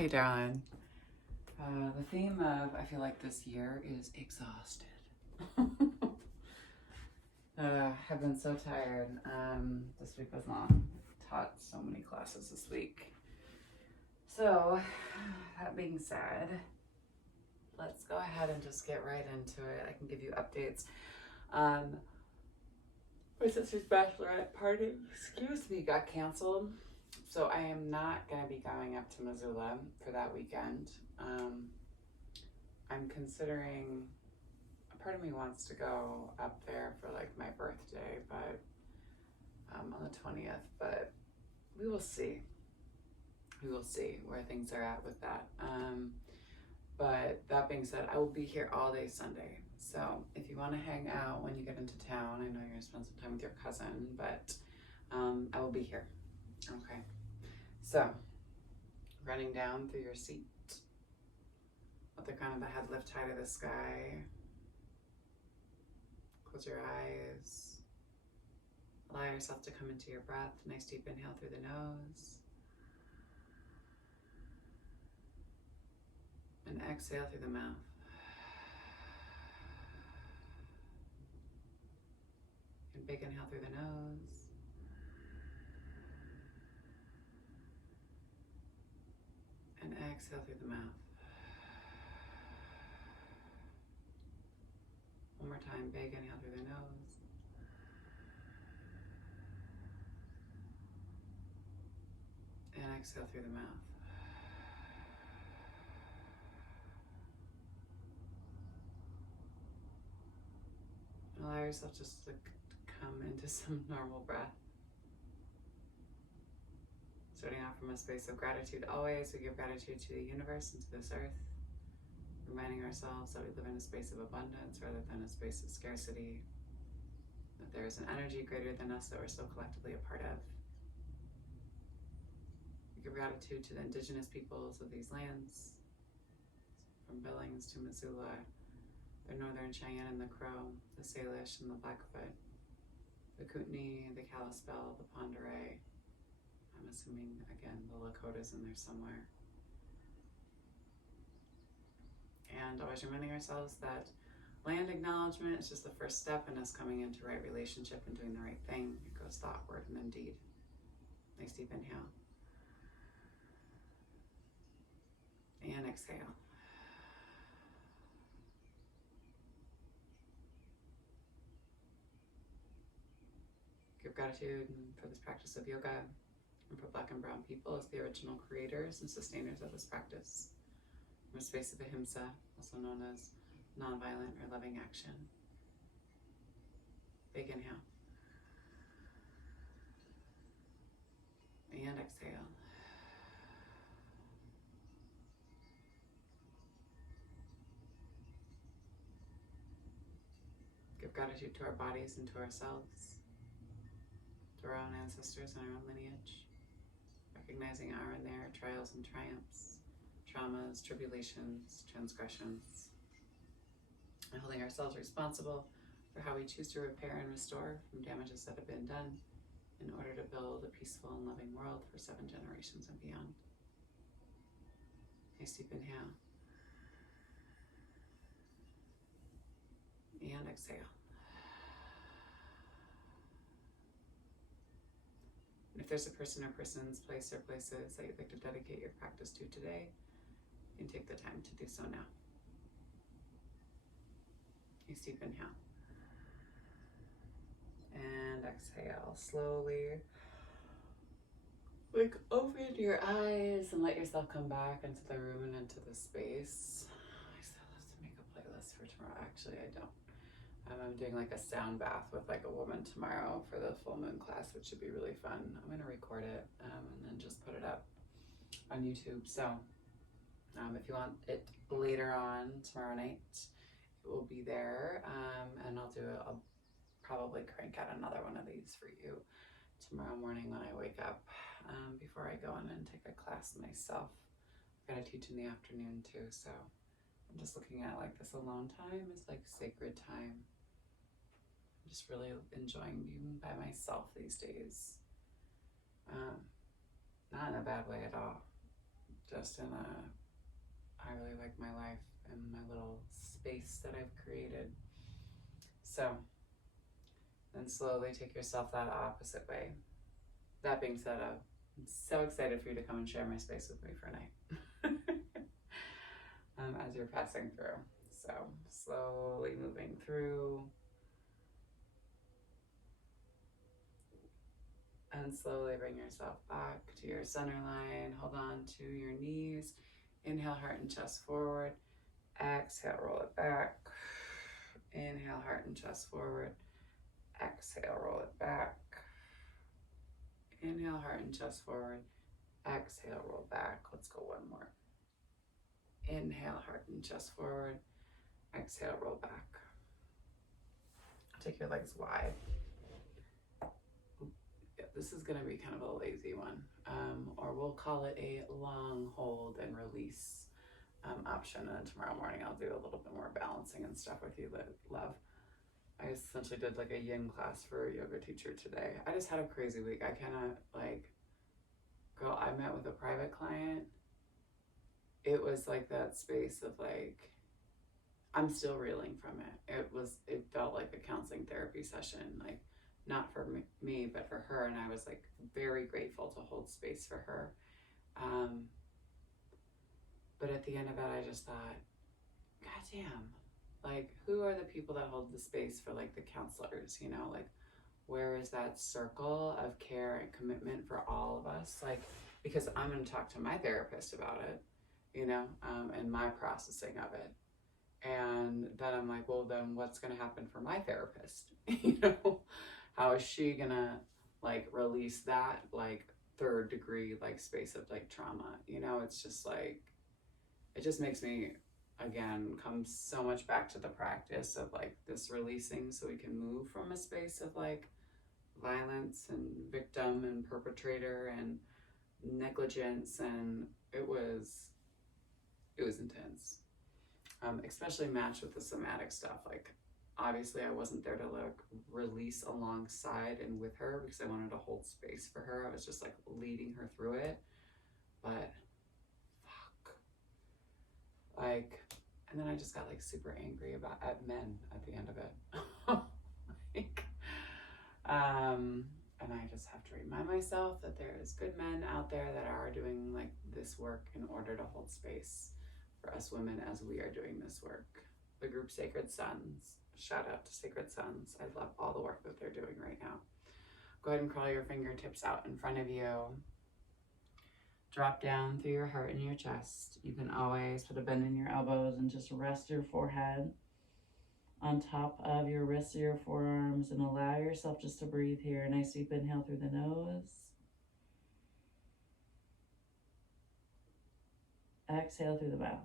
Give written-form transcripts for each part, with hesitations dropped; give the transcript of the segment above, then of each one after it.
Hey, darling. The theme of I feel like this year is exhausted. I've been so tired. This week was long. Taught so many classes this week. So, that being said, let's go ahead and just get right into it. I can give you updates. My sister's bachelorette party, got canceled. So I am not going to be going up to Missoula for that weekend. I'm considering, a part of me wants to go up there for like my birthday, but on the 20th, but we will see. We will see where things are at with that. But that being said, I will be here all day Sunday. So if you want to hang out when you get into town, I know you're going to spend some time with your cousin, but I will be here. Okay. So, running down through your seat with the kind of the head lift high to the sky. Close your eyes. Allow yourself to come into your breath. Nice deep inhale through the nose. And exhale through the mouth. And big inhale through the nose. And exhale through the mouth. One more time, big inhale through the nose. And exhale through the mouth. And allow yourself just to come into some normal breath. Starting off from a space of gratitude always, we give gratitude to the universe and to this earth, reminding ourselves that we live in a space of abundance rather than a space of scarcity, that there is an energy greater than us that we're so collectively a part of. We give gratitude to the indigenous peoples of these lands, from Billings to Missoula, the Northern Cheyenne and the Crow, the Salish and the Blackfoot, the Kootenai, the Kalispel, the Pend Oreille. I'm assuming, again, the Lakota's in there somewhere. And always reminding ourselves that land acknowledgement is just the first step in us coming into right relationship and doing the right thing. It goes thought, word, and then deed. Nice deep inhale. And exhale. Give gratitude for this practice of yoga and for Black and Brown people as the original creators and sustainers of this practice. From a space of ahimsa, also known as nonviolent or loving action. Big inhale. And exhale. Give gratitude to our bodies and to ourselves, to our own ancestors and our own lineage, recognizing our and their trials and triumphs, traumas, tribulations, transgressions, and holding ourselves responsible for how we choose to repair and restore from damages that have been done in order to build a peaceful and loving world for 7 generations and beyond. Nice deep inhale. And exhale. And if there's a person or persons, place or places that you'd like to dedicate your practice to today, you can take the time to do so now. Nice deep inhale. And exhale slowly. Like, open your eyes and let yourself come back into the room and into the space. I still have to make a playlist for tomorrow. Actually, I don't. I'm doing like a sound bath with like a woman tomorrow for the full moon class, which should be really fun. I'm going to record it and then just put it up on YouTube. So if you want it later on tomorrow night, it will be there. And I'll probably crank out another one of these for you tomorrow morning when I wake up, before I go in and take a class myself. I gotta teach in the afternoon too, so I'm just looking at like this alone time is like sacred time. I'm just really enjoying being by myself these days. Not in a bad way at all. just I really like my life and my little space that I've created. So then slowly take yourself that opposite way. That being said, I'm so excited for you to come and share my space with me for a night as you're passing through. So slowly moving through and slowly bring yourself back to your center line. Hold on to your knees. Inhale, heart and chest forward. Exhale, roll it back. Inhale, heart and chest forward. Exhale, roll it back. Inhale, heart and chest forward. Exhale, roll back. Let's go one more. Inhale, heart and chest forward. Exhale, roll back. Take your legs wide. Yeah, this is gonna be kind of a lazy one, or we'll call it a long hold and release option. And then tomorrow morning I'll do a little bit more balancing and stuff with you, love. I essentially did like a yin class for a yoga teacher today. I just had a crazy week. I kind of like, girl, I met with a private client. It was like that space of like, I'm still reeling from it. It felt like a counseling therapy session, like not for me, but for her. And I was like very grateful to hold space for her. But at the end of it, I just thought, God damn, like who are the people that hold the space for like the counselors, you know, like where is that circle of care and commitment for all of us? Like, because I'm going to talk to my therapist about it, you know, and my processing of it. And then I'm like, well, then what's going to happen for my therapist? You know, how is she going to like release that like third degree like space of like trauma? You know, it's just like, it just makes me again come so much back to the practice of like this releasing so we can move from a space of like violence and victim and perpetrator and negligence. And it was intense, especially matched with the somatic stuff. Like obviously I wasn't there to like release alongside and with her because I wanted to hold space for her. I was just like leading her through it, but like, and then I just got like super angry at men at the end of it. Like, and I just have to remind myself that there is good men out there that are doing like this work in order to hold space for us women as we are doing this work. The group Sacred Sons, shout out to Sacred Sons. I love all the work that they're doing right now. Go ahead and curl your fingertips out in front of you. Drop down through your heart and your chest. You can always put a bend in your elbows and just rest your forehead on top of your wrists or your forearms and allow yourself just to breathe here. A nice deep inhale through the nose. Exhale through the mouth.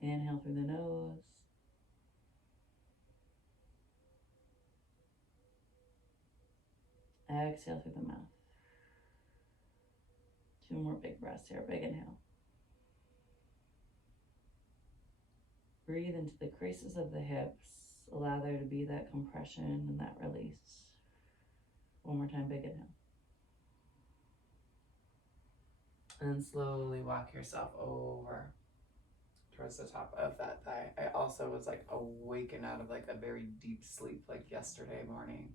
Inhale through the nose. Exhale through the mouth. 2 more big breaths here. Big inhale. Breathe into the creases of the hips. Allow there to be that compression and that release. 1 more time, big inhale. And slowly walk yourself over towards the top of that thigh. I also was like awakened out of like a very deep sleep like yesterday morning.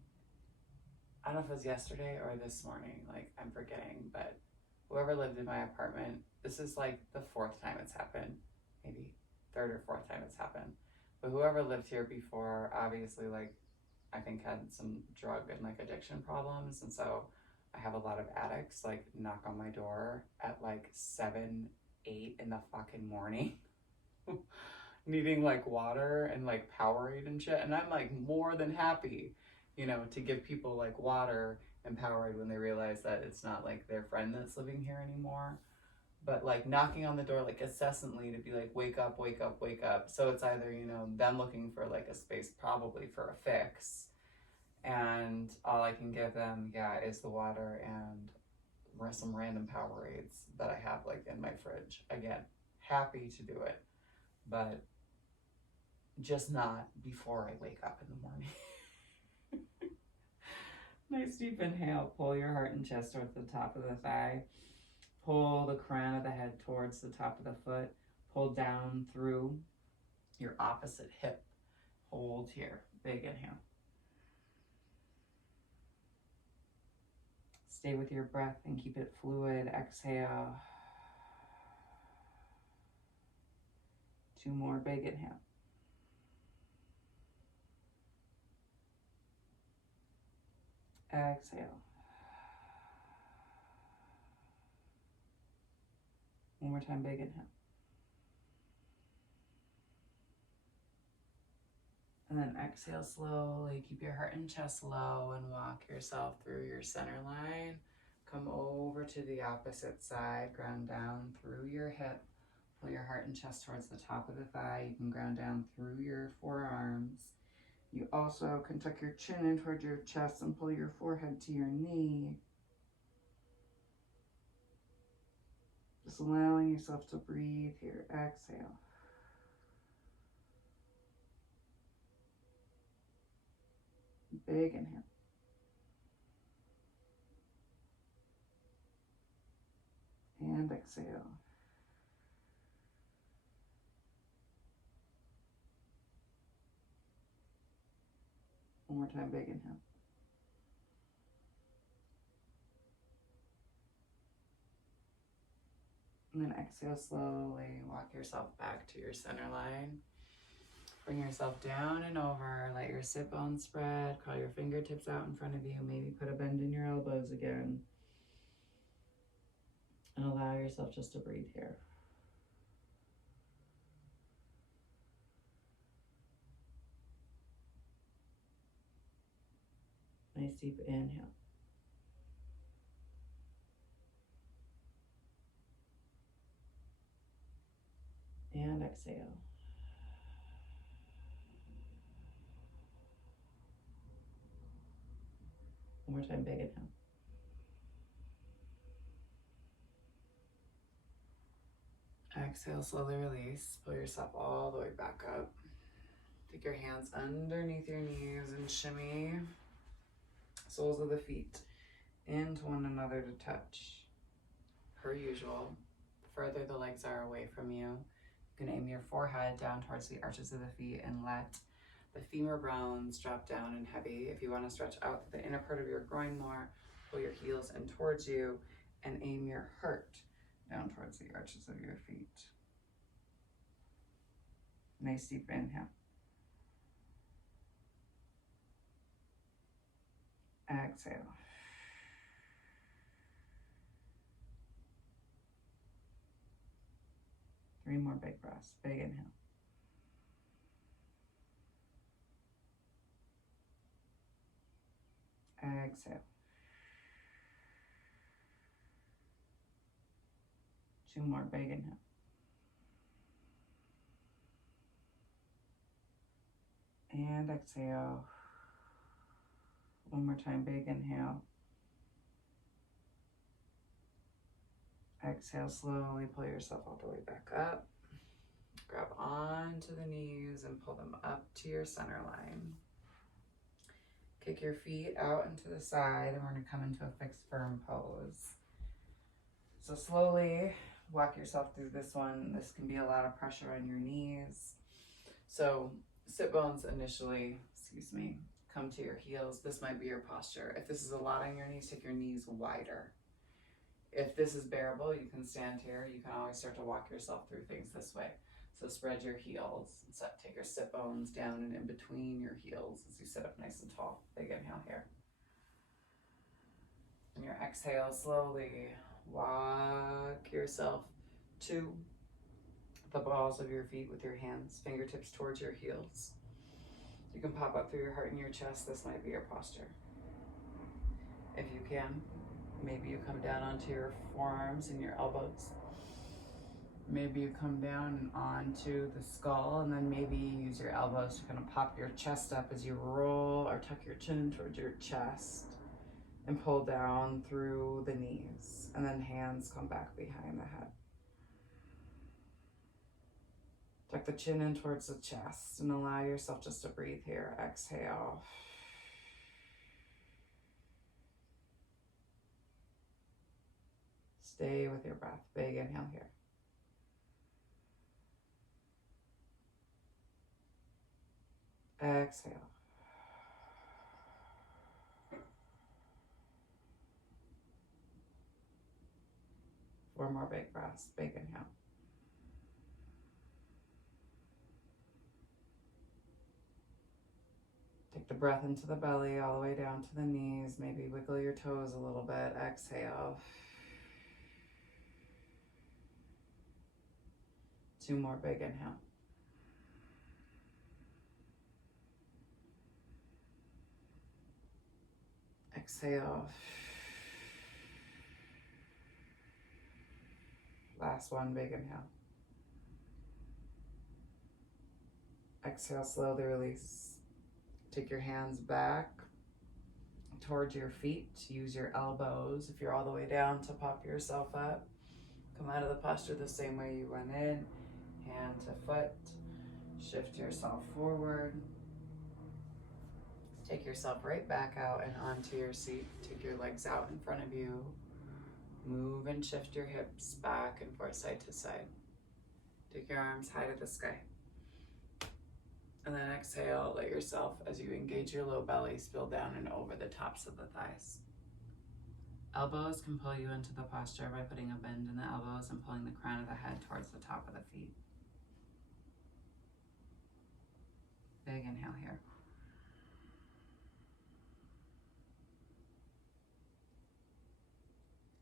I don't know if it was yesterday or this morning, like I'm forgetting, but whoever lived in my apartment, this is like the 4th time it's happened, maybe 3rd or 4th time it's happened. But whoever lived here before, obviously like I think had some drug and like addiction problems. And so I have a lot of addicts like knock on my door at like 7, 8 in the fucking morning. Needing like water and like Powerade and shit. And I'm like more than happy, you know, to give people like water and Powerade when they realize that it's not like their friend that's living here anymore. But like knocking on the door like incessantly to be like, wake up, wake up, wake up. So it's either, you know, them looking for like a space probably for a fix. And all I can give them, yeah, is the water and some random Powerades that I have like in my fridge. Again, happy to do it, but just not before I wake up in the morning. Nice deep inhale. Pull your heart and chest towards the top of the thigh. Pull the crown of the head towards the top of the foot. Pull down through your opposite hip. Hold here. Big inhale. Stay with your breath and keep it fluid. Exhale. 2 more. Big inhale. Exhale. 1 more time. Big inhale. And then exhale slowly. Keep your heart and chest low and walk yourself through your center line. Come over to the opposite side. Ground down through your hip. Pull your heart and chest towards the top of the thigh. You can ground down through your forearms. You also can tuck your chin in towards your chest and pull your forehead to your knee. Just allowing yourself to breathe here. Exhale. Big inhale. And exhale. One more time, big inhale. And then exhale slowly. Walk yourself back to your center line. Bring yourself down and over. Let your sit bones spread. Crawl your fingertips out in front of you. Maybe put a bend in your elbows again. And allow yourself just to breathe here. Nice deep inhale. And exhale. One more time, big inhale. Exhale, slowly release. Pull yourself all the way back up. Take your hands underneath your knees and shimmy soles of the feet into one another to touch. Per usual, the further the legs are away from you, you can aim your forehead down towards the arches of the feet and let the femur bones drop down and heavy. If you want to stretch out the inner part of your groin more, pull your heels in towards you and aim your heart down towards the arches of your feet. Nice deep inhale. Exhale. Three more big breaths. Big inhale. Exhale. 2 more. Big inhale. And exhale. 1 more time. Big inhale. Exhale slowly. Pull yourself all the way back up. Grab onto the knees and pull them up to your center line. Kick your feet out into the side and we're going to come into a fixed firm pose. So slowly walk yourself through this one. This can be a lot of pressure on your knees. So sit bones initially, come to your heels. This might be your posture. If this is a lot on your knees, take your knees wider. If this is bearable, you can stand here. You can always start to walk yourself through things this way. So spread your heels and take your sit bones down and in between your heels as you sit up nice and tall. Big inhale here. And your exhale, slowly walk yourself to the balls of your feet with your hands, fingertips towards your heels. You can pop up through your heart and your chest. This might be your posture. If you can, maybe you come down onto your forearms and your elbows. Maybe you come down and onto the skull, and then maybe you use your elbows to kind of pop your chest up as you roll or tuck your chin towards your chest and pull down through the knees. And then hands come back behind the head. Tuck the chin in towards the chest and allow yourself just to breathe here. Exhale. Stay with your breath. Big inhale here. Exhale. Four more big breaths. Big inhale. Take the breath into the belly, all the way down to the knees. Maybe wiggle your toes a little bit. Exhale. 2 more big inhale. Exhale. Last one, big inhale. Exhale, slowly release. Take your hands back towards your feet. Use your elbows if you're all the way down to pop yourself up. Come out of the posture the same way you went in. Hand to foot. Shift yourself forward. Take yourself right back out and onto your seat. Take your legs out in front of you. Move and shift your hips back and forth, side to side. Take your arms high to the sky. And then exhale, let yourself, as you engage your low belly, spill down and over the tops of the thighs. Elbows can pull you into the posture by putting a bend in the elbows and pulling the crown of the head towards the top of the feet. Big inhale here.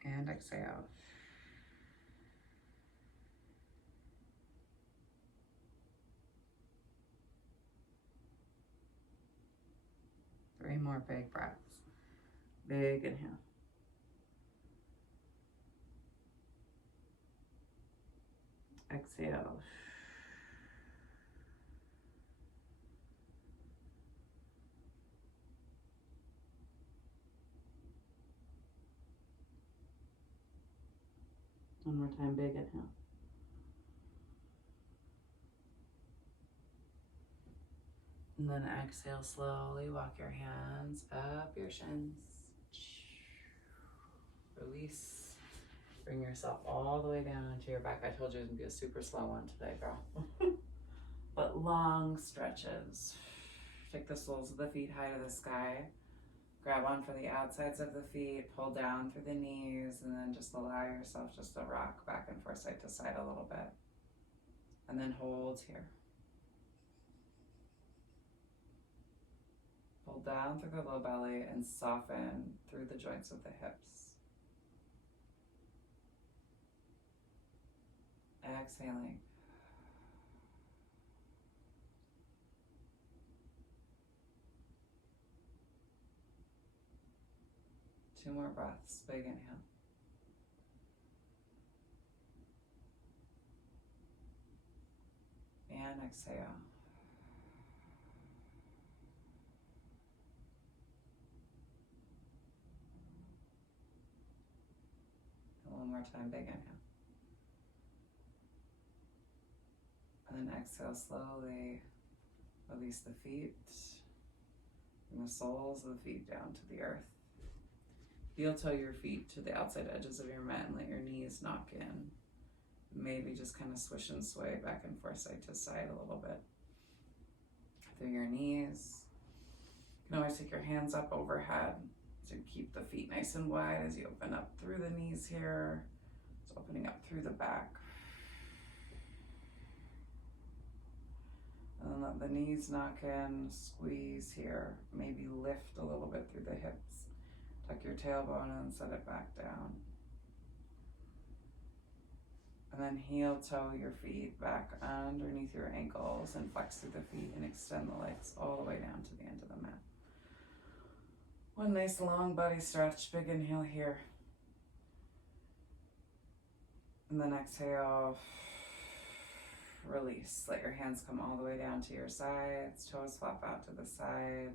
And exhale. Three more big breaths. Big inhale. Exhale. One more time, big inhale. And then exhale, slowly walk your hands up your shins. Release. Bring yourself all the way down onto your back. I told you it was going to be a super slow one today, girl. But long stretches. Take the soles of the feet high to the sky. Grab on for the outsides of the feet. Pull down through the knees. And then just allow yourself just to rock back and forth, side to side a little bit. And then hold here. Pull down through the low belly and soften through the joints of the hips. Exhaling. Two more breaths. Big inhale. And exhale. And one more time. Big inhale. And then exhale slowly. Release the feet. Bring the soles of the feet down to the earth. Heel toe your feet to the outside edges of your mat and let your knees knock in. Maybe just kind of swish and sway back and forth, side to side a little bit. Through your knees. You can always take your hands up overhead to keep the feet nice and wide as you open up through the knees here. It's opening up through the back. And then let the knees knock in, squeeze here. Maybe lift a little bit through the hips. Tuck your tailbone and set it back down. And then heel toe your feet back underneath your ankles and flex through the feet and extend the legs all the way down to the end of the mat. One nice long body stretch. Big inhale here. And then exhale. Release. Let your hands come all the way down to your sides. Toes flop out to the side.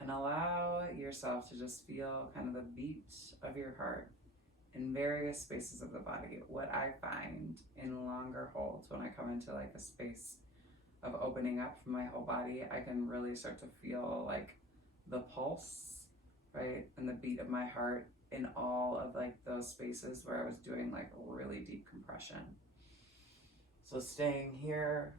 And allow yourself to just feel kind of the beat of your heart in various spaces of the body. What I find in longer holds, when I come into like a space of opening up from my whole body, I can really start to feel like the pulse, right? And the beat of my heart in all of like those spaces where I was doing like really deep compression. So staying here,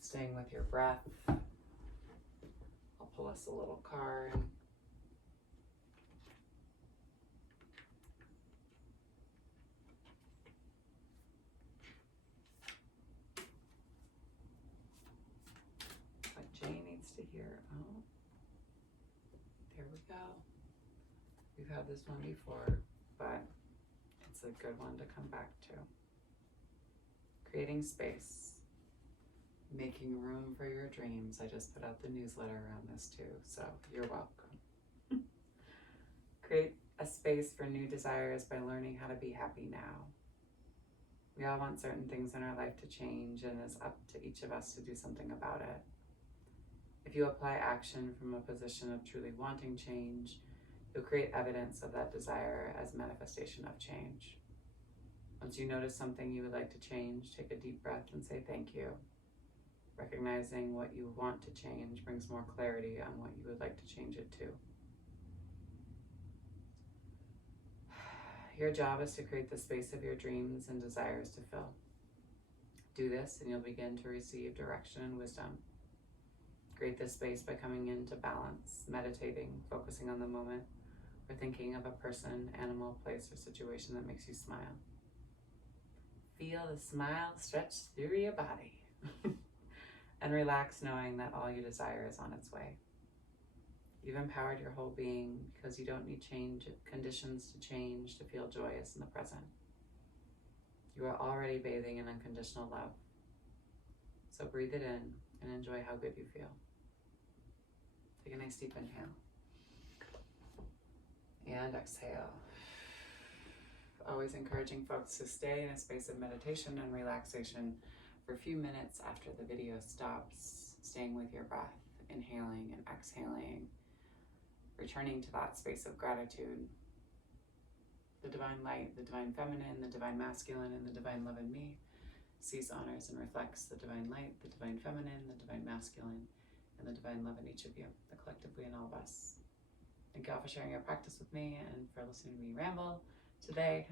staying with your breath. I'll pull us a little card. What Jay needs to hear. Oh, there we go. We've had this one before, but it's a good one to come back to. Creating space. Making room for your dreams. I just put out the newsletter around this too, so you're welcome. Create a space for new desires by learning how to be happy now. We all want certain things in our life to change, and it's up to each of us to do something about it. If you apply action from a position of truly wanting change, you'll create evidence of that desire as manifestation of change. Once you notice something you would like to change, take a deep breath and say thank you. Recognizing what you want to change brings more clarity on what you would like to change it to. Your job is to create the space of your dreams and desires to fill. Do this and you'll begin to receive direction and wisdom. Create this space by coming into balance, meditating, focusing on the moment, or thinking of a person, animal, place, or situation that makes you smile. Feel the smile stretch through your body. And relax knowing that all you desire is on its way. You've empowered your whole being because you don't need conditions to change to feel joyous in the present. You are already bathing in unconditional love. So breathe it in and enjoy how good you feel. Take a nice deep inhale. And exhale. Always encouraging folks to stay in a space of meditation and relaxation for a few minutes after the video stops, staying with your breath, inhaling and exhaling, returning to that space of gratitude. The divine light, the divine feminine, the divine masculine, and the divine love in me sees, honors, and reflects the divine light, the divine feminine, the divine masculine, and the divine love in each of you, the collectively in all of us. Thank you all for sharing your practice with me and for listening to me ramble today.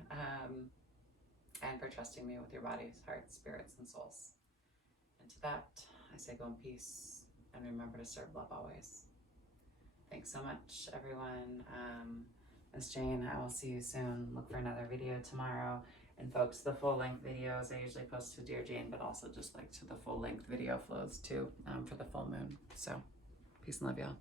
And for trusting me with your bodies, hearts, spirits, and souls. And to that, I say go in peace and remember to serve love always. Thanks so much, everyone. Miss Jane, I will see you soon. Look for another video tomorrow. And folks, the full-length videos, I usually post to Dear Jane, but also just like to the full-length video flows too for the full moon. So, peace and love, y'all.